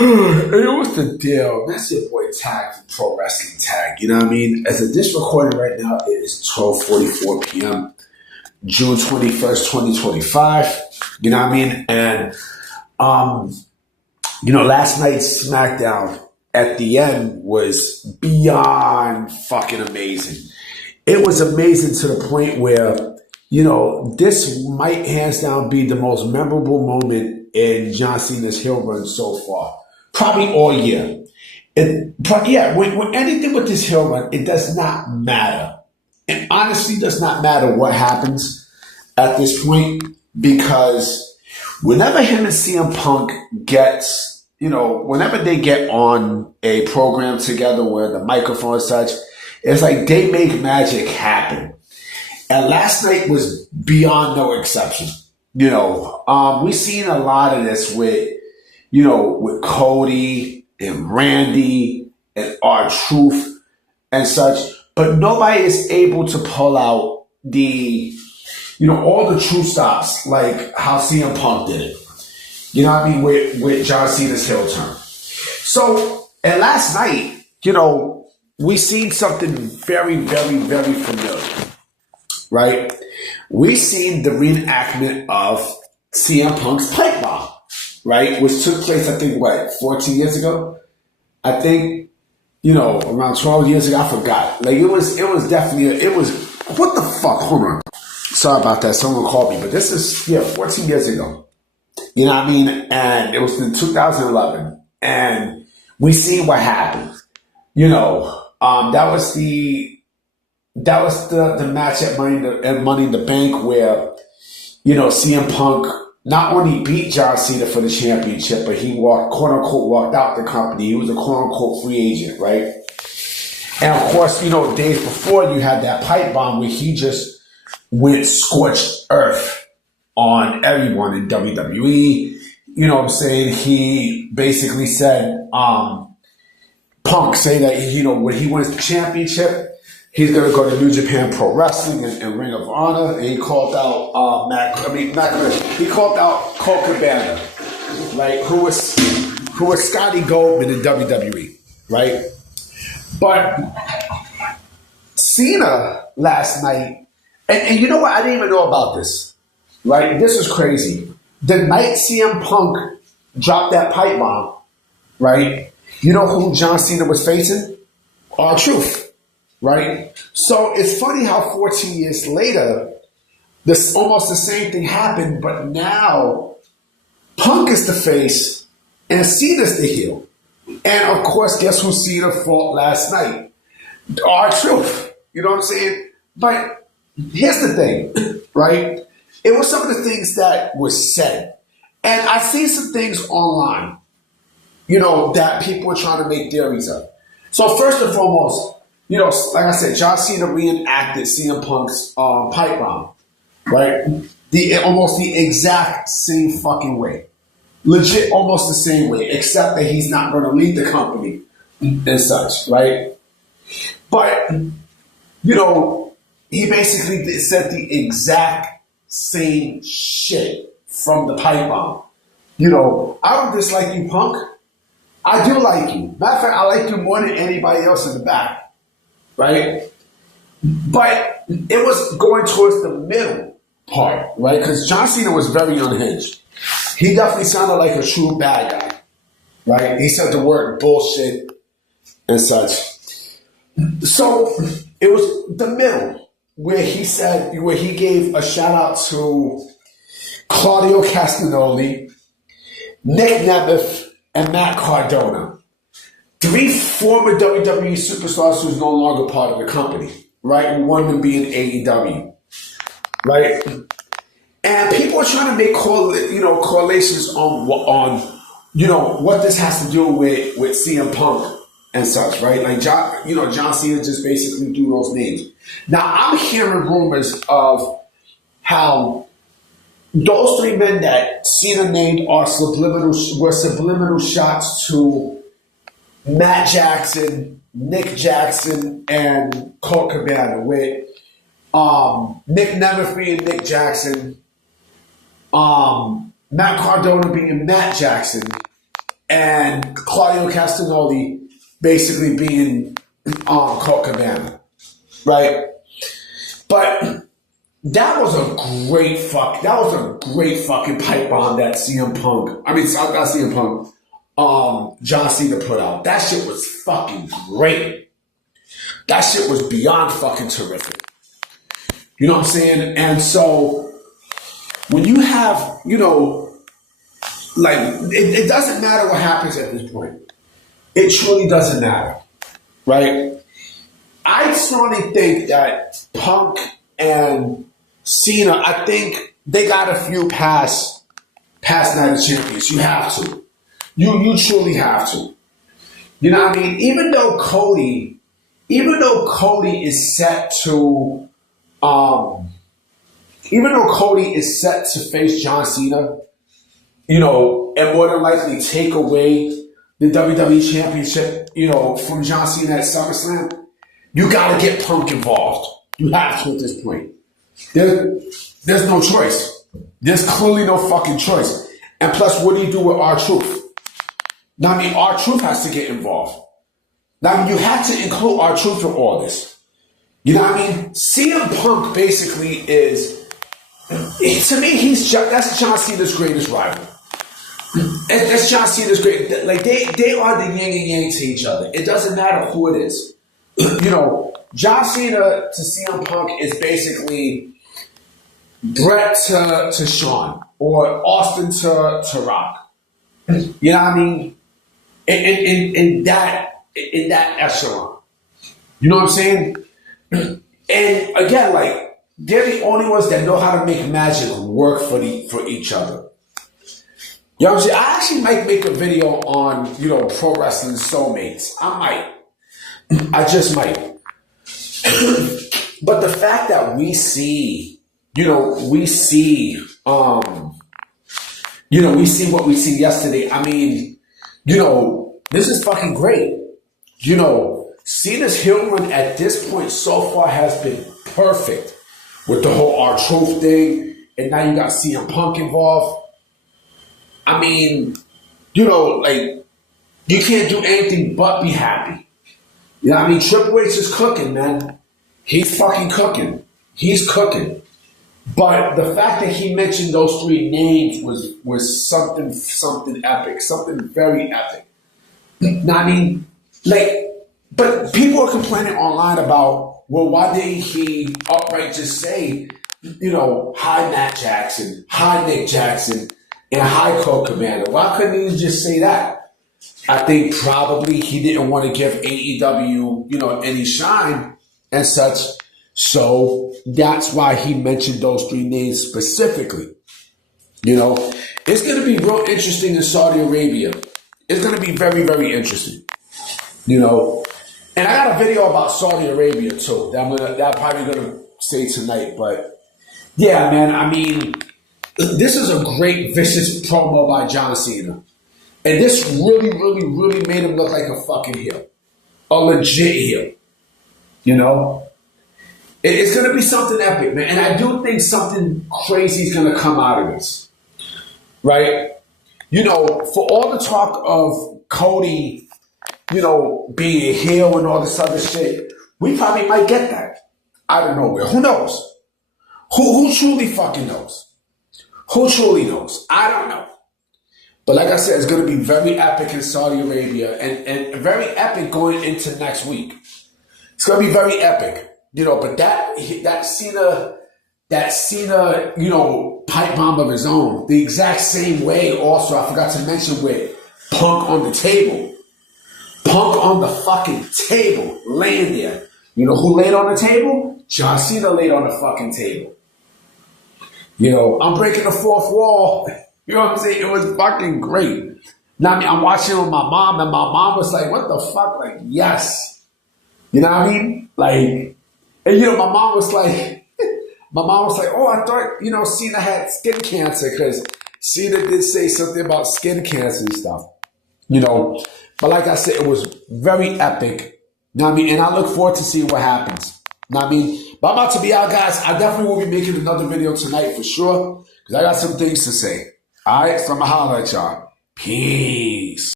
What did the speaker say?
Hey, what's the deal? That's your boy Tag from Pro Wrestling Tag. You know what I mean? As of this recording right now, it is 12:44 p.m., June 21st, 2025. You know what I mean? And last night's SmackDown at the end was beyond fucking amazing. It was amazing to the point where, this might hands down be the most memorable moment in John Cena's heel run so far. Probably all year. When anything with this heel run, it does not matter. It honestly does not matter what happens at this point, because whenever him and CM Punk gets, whenever they get on a program together where the microphone and such, it's like they make magic happen. And last night was beyond no exception. We've seen a lot of this with Cody and Randy and R-Truth and such, but nobody is able to pull out all the true stops like how CM Punk did it. You know what I mean? With John Cena's heel turn. So, and last night, we seen something very, very, very familiar, right? We seen the reenactment of CM Punk's Pipebomb, right? Which took place, I think, 14 years ago? I think, around 12 years ago. I forgot. Like, it was definitely, what the fuck? Hold on. Sorry about that. Someone called me. But this is, 14 years ago. You know what I mean? And it was in 2011. And we seen what happened. That was the match at Money in the Bank where, CM Punk not only beat John Cena for the championship, but he quote unquote walked out the company. He was a quote unquote free agent, right? And of course, days before you had that pipe bomb where he just went scorched earth on everyone in WWE. You know what I'm saying? He basically said, Punk say that, when he wins the championship, he's going to go to New Japan Pro Wrestling and Ring of Honor. And he called out he called out Colt Cabana, right? Who was Scotty Goldman in WWE, right? But Cena last night, and you know what? I didn't even know about this, right? This is crazy. The night CM Punk dropped that pipe bomb, right? You know who John Cena was facing? R-Truth, right? So it's funny how 14 years later, this almost the same thing happened, but now Punk is the face and Cena's the heel. And of course, guess who Cena fought last night? R-Truth. You know what I'm saying? But here's the thing, right? It was some of the things that was said. And I see some things online, that people are trying to make theories of. So first and foremost, like I said, John Cena reenacted CM Punk's pipe bomb, right? Almost the exact same fucking way. Legit almost the same way, except that he's not going to leave the company and such, right? But, he basically said the exact same shit from the pipe bomb. I don't dislike you, Punk. I do like you. Matter of fact, I like you more than anybody else in the back, right? But it was going towards the middle part, right? Because John Cena was very unhinged. He definitely sounded like a true bad guy, right? He said the word bullshit and such. So it was the middle where he gave a shout out to Claudio Castagnoli, Nick Nemeth, and Matt Cardona. 3 former WWE superstars who's no longer part of the company, right? One of them being AEW, right? And people are trying to make correlations on what this has to do with CM Punk and such, right? Like John Cena just basically threw those names. Now I'm hearing rumors of how those 3 men that Cena named were subliminal shots to Matt Jackson, Nick Jackson, and Colt Cabana, with Nick Nemeth being Nick Jackson, Matt Cardona being Matt Jackson, and Claudio Castagnoli basically being Colt Cabana, right? But that was a great fucking pipe bomb that CM Punk. I mean, not CM Punk. John Cena put out. That shit was fucking great. That shit was beyond fucking terrific. You know what I'm saying? And so when you have, you know, like it doesn't matter what happens at this point. It truly doesn't matter, right? I strongly think that Punk and Cena, I think they got a few past Night of Champions. You have to. You truly have to. You know what I mean? Even though Cody is set to face John Cena, you know, and more than likely take away the WWE Championship, you know, from John Cena at SummerSlam, you gotta get Punk involved. You have to at this point. There's no choice. There's clearly no fucking choice. And plus, what do you do with R-Truth? Now, I mean, R-Truth has to get involved. Now, I mean, you have to include R-Truth in all this. You know what I mean? CM Punk basically is, to me, that's John Cena's greatest rival. That's John Cena's great. Like, they are the yin and yang to each other. It doesn't matter who it is. You know, John Cena to CM Punk is basically Brett to Shawn or Austin to Rock. You know what I mean? In that echelon. You know what I'm saying? And again, like, they're the only ones that know how to make magic work for each other. You know what I'm saying? I actually might make a video on, you know, pro wrestling soulmates. I might. I just might. But the fact that we see what we see yesterday, I mean, you know, this is fucking great. You know, Cena's heel run at this point so far has been perfect with the whole R-Truth thing, and now you got CM Punk involved. I mean, you know, like, you can't do anything but be happy. You know what I mean? Triple H is cooking, man. He's fucking cooking. He's cooking. But the fact that he mentioned those three names was something epic, something very epic. Now, I mean, like, but people are complaining online about, well, why didn't he outright just say, you know, hi Matt Jackson, hi Nick Jackson, and hi Colt Cabana? Why couldn't he just say that? I think probably he didn't want to give AEW, you know, any shine and such. So that's why he mentioned those three names specifically. You know, it's going to be real interesting in Saudi Arabia. It's going to be very, very interesting. You know, and I got a video about Saudi Arabia too that I'm probably going to say tonight. But yeah, man, I mean, this is a great vicious promo by John Cena. And this really, really, really made him look like a fucking heel. A legit heel. You know? It's going to be something epic, man. And I do think something crazy is going to come out of this. Right? You know, for all the talk of Cody, you know, being a heel and all this other shit, we probably might get that out of nowhere. Who knows? Who truly fucking knows? Who truly knows? I don't know. But like I said, it's going to be very epic in Saudi Arabia and very epic going into next week. It's going to be very epic. You know, but that Cena, you know, pipe bomb of his own, the exact same way also, I forgot to mention, with Punk on the table. Punk on the fucking table, laying there. You know who laid on the table? John Cena laid on the fucking table. You know, I'm breaking the fourth wall. You know what I'm saying? It was fucking great. Now, I mean, I'm watching with my mom, and my mom was like, what the fuck? Like, yes. You know what I mean? Like, and you know, my mom was like, oh, I thought, you know, Cena had skin cancer, because Cena did say something about skin cancer and stuff. You know, but like I said, it was very epic. You know what I mean? And I look forward to seeing what happens. You know what I mean? But I'm about to be out, guys. I definitely will be making another video tonight for sure, because I got some things to say. All right, so I'm going to holler at y'all. Peace.